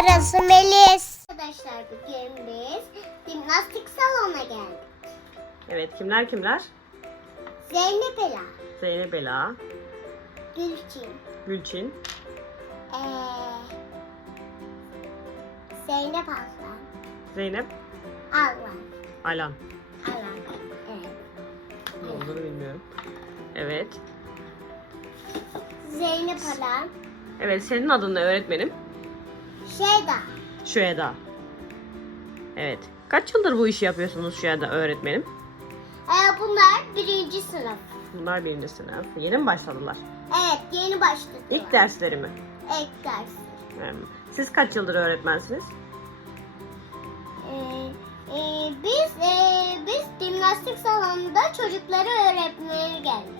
Arası Melis. Arkadaşlar bugün biz jimnastik salonuna geldik. Evet kimler kimler? Zeynep Ela, Zeynep Ela, Gülçin, Gülçin, ee, Zeynep Aslan, Zeynep, Alvan, Alan. Alan. Evet. Ne olduğunu bilmiyorum. Evet. Zeynep Alan, Evet senin adın ne öğretmenim? Şeyda, Şüeda. Evet. Kaç yıldır bu işi yapıyorsunuz Şüeda öğretmenim? ee, bunlar birinci sınıf. Bunlar birinci sınıf. Yeni mi başladılar? Evet yeni başladı. İlk dersleri mi? İlk dersi. Hmm. Siz kaç yıldır öğretmensiniz? Ee, e, biz e, biz jimnastik salonunda çocukları öğretmeye geldik.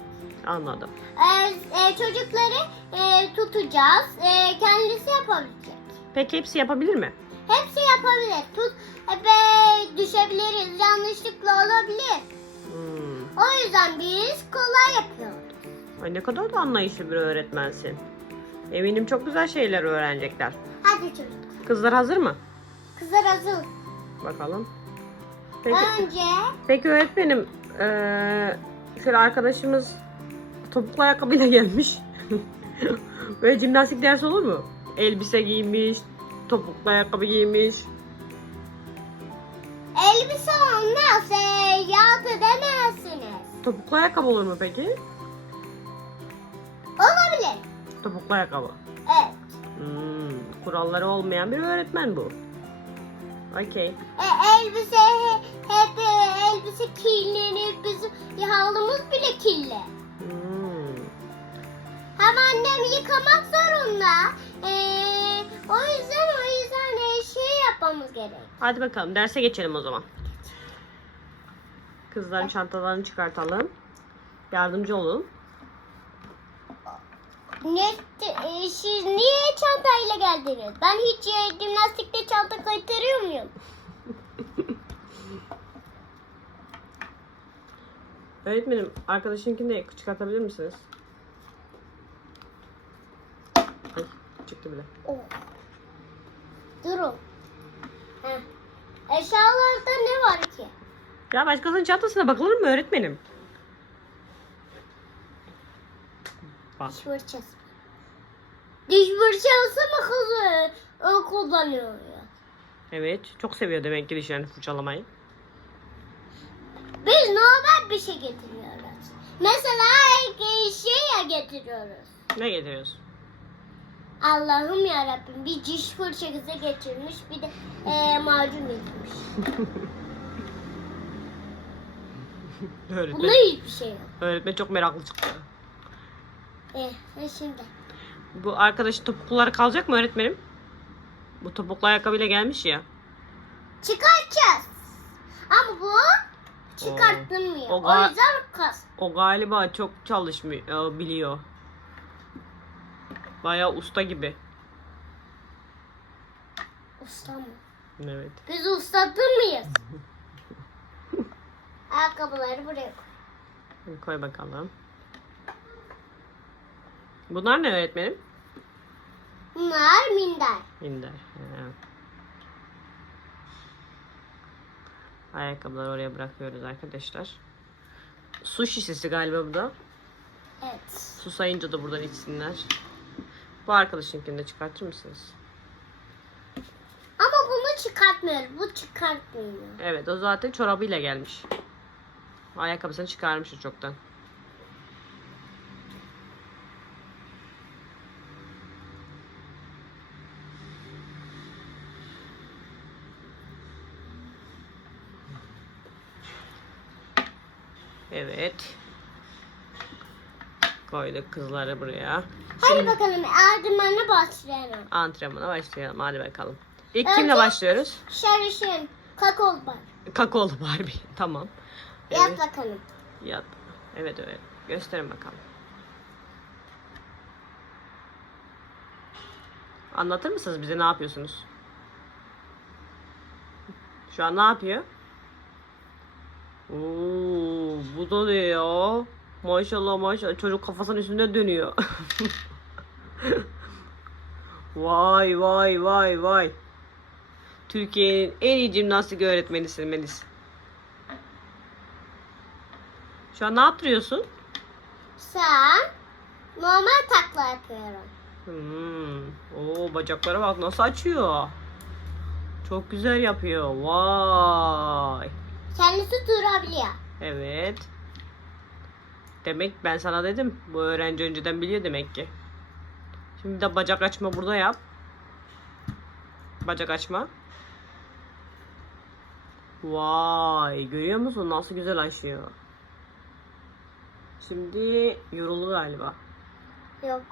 Anladım. Ee, e, çocukları e, tutacağız. E, kendisi yapabilecek. Peki hepsi yapabilir mi? Hepsi yapabilir. Tut ve düşebiliriz. Yanlışlıkla olabilir. Hmm. O yüzden biz kolay yapıyoruz. Ay ne kadar da anlayışlı bir öğretmensin. Eminim çok güzel şeyler öğrenecekler. Hadi çocuk. Kızlar hazır mı? Kızlar hazır. Bakalım. Peki, Önce peki öğretmenim, eee şöyle arkadaşımız topuklu ayakkabıyla gelmiş. Böyle jimnastik ders olur mu? Elbise giymiş, topuklu ayakkabı giymiş. elbise olmaz. E, yağdı demezsiniz. Topuklu ayakkabı olur mu peki? Olabilir. Topuklu ayakkabı. Evet. Hmm, kuralları olmayan bir öğretmen bu. Okey. E, elbise he- hep e, elbise kirlenir. Bizim halımız bile kirli. Hmm. Hem annem yıkamak zorunda. E, o yüzden o yüzden e, şey yapmamız gerek. Hadi bakalım derse geçelim o zaman. Kızların çantalarını çıkartalım. Yardımcı olun. Ne, e, siz niye çantayla geldiniz? Ben hiç e, jimnastikte çanta kaytarıyor muyum? Öğretmenim arkadaşınkini de çıkartabilir misiniz? Çıktı bile. Oh. Durun. Heh. Eşyalarda ne var ki? Ya başkasının çantasına bakılır mı öğretmenim? Bak. Diş fırçası. Diş fırçası mı kızı o kullanıyor ya? Evet çok seviyor demek ki dişlerini fırçalamayı. Biz normal bir şey getiriyoruz. Mesela şey ya getiriyoruz. Ne getiriyorsun? Allah'ım yarabbim bir diş fırçası getirmiş bir de e, macun getirmiş. Bunda Öğretmen, hiçbir şey yok. öğretmen çok meraklı çıktı. E, e şimdi. Bu arkadaşın topukluları kalacak mı öğretmenim? Bu topuklu ayakkabıyla gelmiş ya. Çıkartacağız. Ama bu çıkartılmıyor. O O, ga- yüzden kas. O galiba çok çalışmıyor, biliyor. Bayağı usta gibi. Usta mı? Evet. Biz usta mıyız? Ayakkabıları buraya koy. Koy bakalım. Bunlar ne öğretmenim? Bunlar minder. Minder. He. Ayakkabıları oraya bırakıyoruz arkadaşlar. Su şişesi galiba bu da. Evet. Susayınca da buradan içsinler. Bu arkadaşınkini de çıkartır mısınız? Ama bunu çıkartmıyoruz. Bu çıkartmıyor. Evet o zaten çorabıyla gelmiş. Ayakkabısını çıkarmıştı çoktan. Evet. Koyduk kızları buraya. Hadi bakalım ardımana başlayalım. Antrenmana başlayalım. Hadi bakalım. İlk Önce- kimle başlıyoruz? Şarışın. Kakol var. Kakaolu Barbie. Tamam. Yap Evet. bakalım. Yat. Evet evet. Gösterin bakalım. Anlatır mısınız bize ne yapıyorsunuz? Şu an ne yapıyor? Oo, bu da ne ya? Maşallah maşallah çocuk kafasının üstünde dönüyor. Vay vay vay vay. Türkiye'nin en iyi jimnastik öğretmenisin Melis. Şu an ne yaptırıyorsun? Sen normal takla yapıyorum. Hmm. Oo bacaklara bak nasıl açıyor. Çok güzel yapıyor. Vay. Kendisi durabiliyor. Evet. Demek ben sana dedim. Bu öğrenci önceden biliyor demek ki. Şimdi de bacak açma burada yap. Bacak açma. Vay, görüyor musun nasıl güzel açıyor. Şimdi yoruldu galiba. Yok.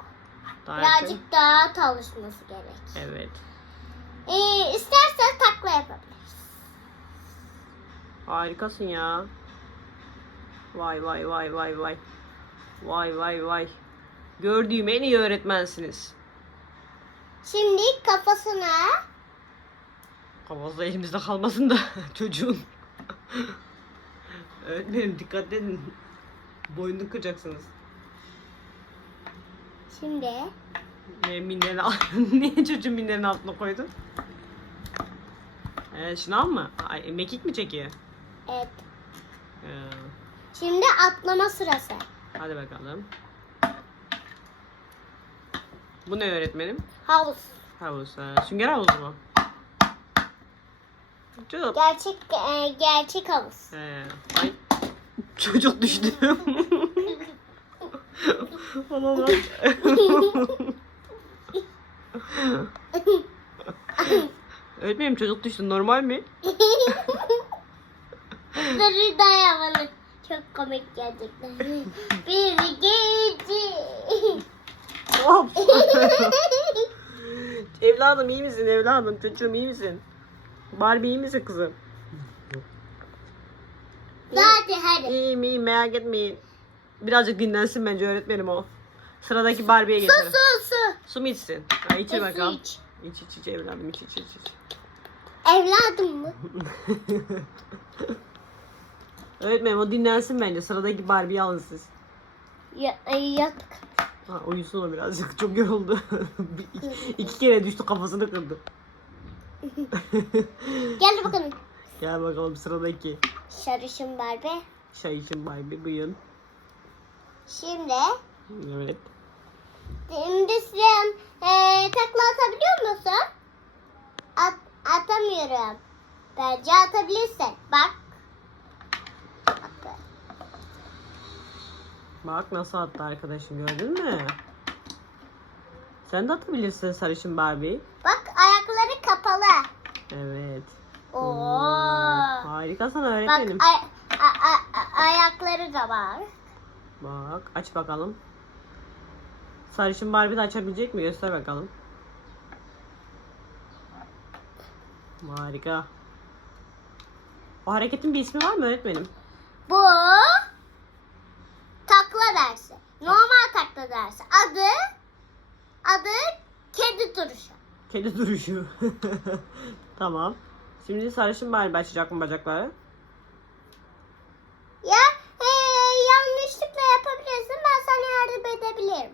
Daha. Birazcık daha çalışması gerek. Evet. Ee, istersen takla yapabiliriz. Harikasın ya. Vay vay vay vay vay. Vay vay vay. Gördüğüm en iyi öğretmensiniz. Şimdi kafasına Kafası elimizde kalmasın da çocuğun. Öğretmenim dikkat edin. Boynunu kıracaksınız. şimdi Ne minderin al- Niye çocuğun minderin altına koydun? Ee, şınav mı? Ay, mekik mi çekiyor? evet. Ee, Şimdi atlama sırası. hadi bakalım. Bu ne öğretmenim? Havuz. Havuz. Ha. Sünger havuzu mu? Çocuk. Gerçek e, gerçek havuz. Ee, ay. Çocuk düştü. Olamaz. Öğretmenim çocuk düştü normal mi? Dur dayanamadım. Çok komik gerçekten. Bir gece. Hop. evladım iyi misin evladım? Çocuğum iyi misin? Barbie iyi misin kızım? hadi hadi. İyiyim iyiyim merak etmeyin. Birazcık dinlensin bence öğretmenim o. Sıradaki Barbie'ye Su geçelim. su su. Su mu içsin? Ha, içir E, su bakalım. iç. İç iç iç evladım iç iç iç. iç. Evladım mı? Öğretmenim o dinlensin bence. Sıradaki Barbie'yi alın siz. Ya, yat. Ha, uyusun o birazcık. Çok yoruldu. Bir- iki, iki kere düştü kafasını kırdı. Gel bakalım. Gel bakalım sıradaki. Sarışın Barbie. İçin Barbie buyurun. Şimdi Evet. Şimdi sen eee takla atabiliyor musun? At, atamıyorum. Bence atabilirsin. Bak. Bak nasıl attı arkadaşım gördün mü? Sen de atabilirsin sarışın Barbie. Bak ayakları kapalı. Evet. Oo. Harikasın Bak öğretmenim. ay, a- a- a- ayakları da var. Bak aç bakalım. Sarışın Barbie de açabilecek mi? Göster bakalım. Harika. O hareketin bir ismi var mı öğretmenim? Bu. Normal takla dersi. Adı adı kedi duruşu. Kedi duruşu. tamam. Şimdi sarışın Barbie açacak mı bacakları? Ya e, yanlışlıkla yapabilirsin. Ben sana yardım edebilirim.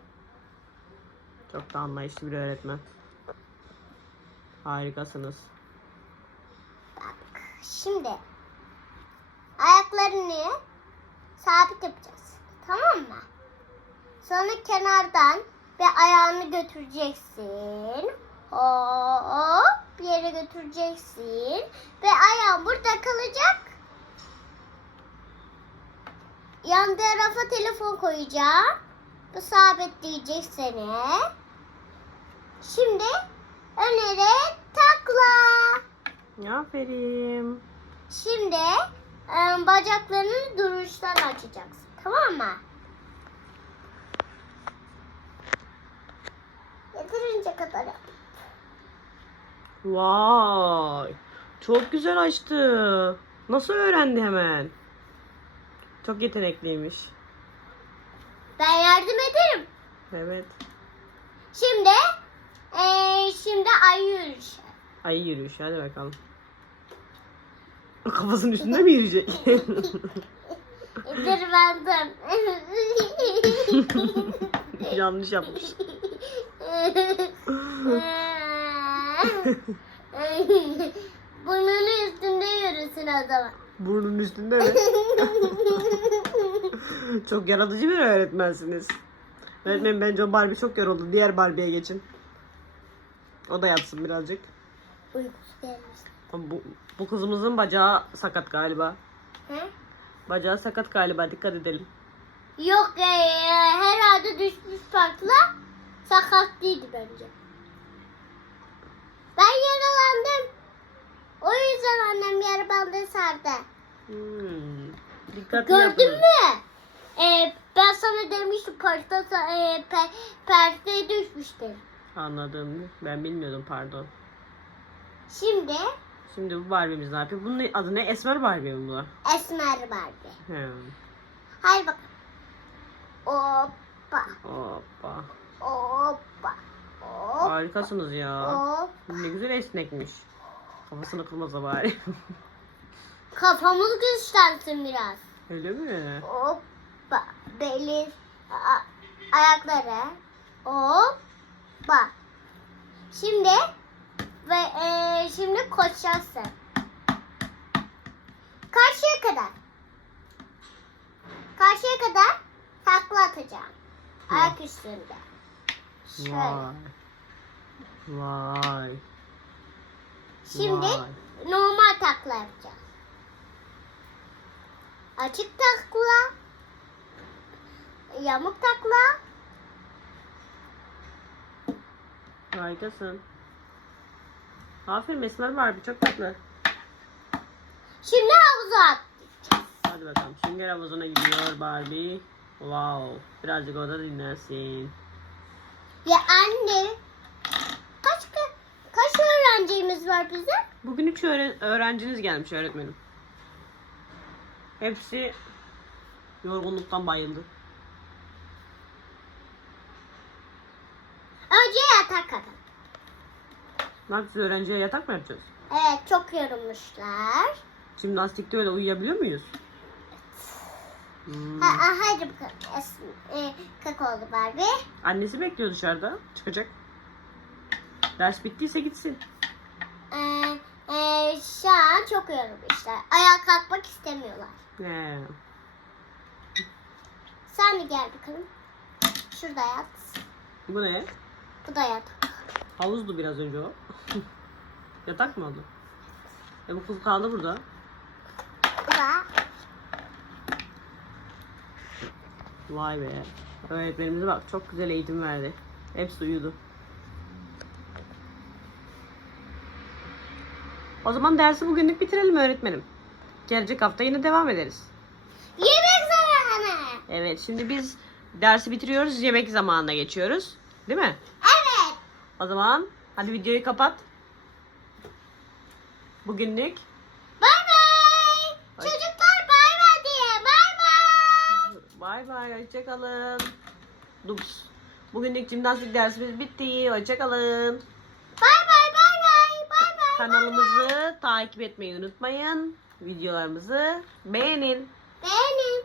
Çok da anlayışlı bir öğretmen. Harikasınız. Bak şimdi ayaklarını sabit yapacaksın. Tamam mı? Sonra kenardan bir ayağını götüreceksin. Hop bir yere götüreceksin. Ve ayağın burada kalacak. Yan tarafa telefon koyacağım. Bu sabitleyecek seni. Şimdi önere takla. Aferin. Şimdi e, bacaklarını duruştan açacaksın. Tamam mı? Yeterince kadar yap. Vay. Çok güzel açtı. Nasıl öğrendi hemen? Çok yetenekliymiş. Ben yardım ederim. Evet. Şimdi e, şimdi ay yürüyüşü. Ay yürüyüş hadi bakalım. Kafasının üstünde mi yürüyecek? Dur ben dur. Yanlış yapmış. Burnunun üstünde yürüsün o zaman. Burnun üstünde mi? çok yaratıcı bir öğretmensiniz. Öğretmenim bence o Barbie çok yoruldu. Diğer Barbie'ye geçin. O da yatsın birazcık. Uykusu gelmiş. Bu, bu kızımızın bacağı sakat galiba. He? Bacağı sakat galiba dikkat edelim. Yok e, herhalde düşmüş parkla sakat değildi bence. Ben yaralandım. O yüzden annem yarı bandı sardı. Hmm. Dikkatli Gördün yapın. mü? E, ben sana demiştim parkta sa- e, pe, perde düşmüştü. Anladım. Ben bilmiyordum pardon. Şimdi Şimdi bu Barbie'miz ne yapıyor? Bunun adı ne? Esmer Barbie mi bu? esmer Barbie. He. Haydi bakalım. Hoppa, Hoppa. Hoppa, hop, Harikasınız ya. hop. Ne güzel esnekmiş. Kafasını kırmasa bari. Kafamız güçlensin biraz. Öyle mi? Hoppa. Beli, ayakları. Hoppa. Şimdi ve e, şimdi koşacaksın. Karşıya kadar. Karşıya kadar takla atacağım. Ayak üstünde. Şöyle. Vay. Vay. Şimdi Vay. normal takla yapacağız. Açık takla. Yamuk takla. Harikasın. Aferin Esmer Barbie çok tatlı. Şimdi havuza at. Hadi bakalım. Sünger havuzuna gidiyor Barbie. Wow. Birazcık orada dinlensin. Ya anne. Kaç ka- kaç öğrencimiz var bizim? Bugün üç öğren- öğrenciniz gelmiş öğretmenim. Hepsi yorgunluktan bayıldı. Önce yatak adam. Ne yapacağız öğrenciye yatak mı yapacağız? Evet çok yorulmuşlar. Jimnastikte öyle uyuyabiliyor muyuz? Hmm. Ha, ha, haydi bakalım. Es- e, kak oldu Barbie. Annesi bekliyor dışarıda. Çıkacak. Ders bittiyse gitsin. Ee, e, şu an çok yorulmuşlar. Ayağa kalkmak istemiyorlar. He. Sen de gel bakalım. Şurada yat. Bu ne? Bu da yat. Havuzdu biraz önce o. Yatak mı oldu? E bu kız kaldı burada. Bu da. Vay be. Öğretmenimize bak çok güzel eğitim verdi. Hepsi uyudu. O zaman dersi bugünlük bitirelim öğretmenim. Gelecek hafta yine devam ederiz. Yemek zamanı. Evet şimdi biz dersi bitiriyoruz. Yemek zamanına geçiyoruz. Değil mi? Evet. O zaman hadi videoyu kapat. Bugünlük Bay bay. Ay. Çocuklar bay bay diye. Bay bay. Bay hoşçakalın. Dups. Bugünlük jimnastik dersimiz bitti. Hoşçakalın. Bay bay bay bay. Bay bay. Kanalımızı takip etmeyi unutmayın. Videolarımızı beğenin. Beğenin.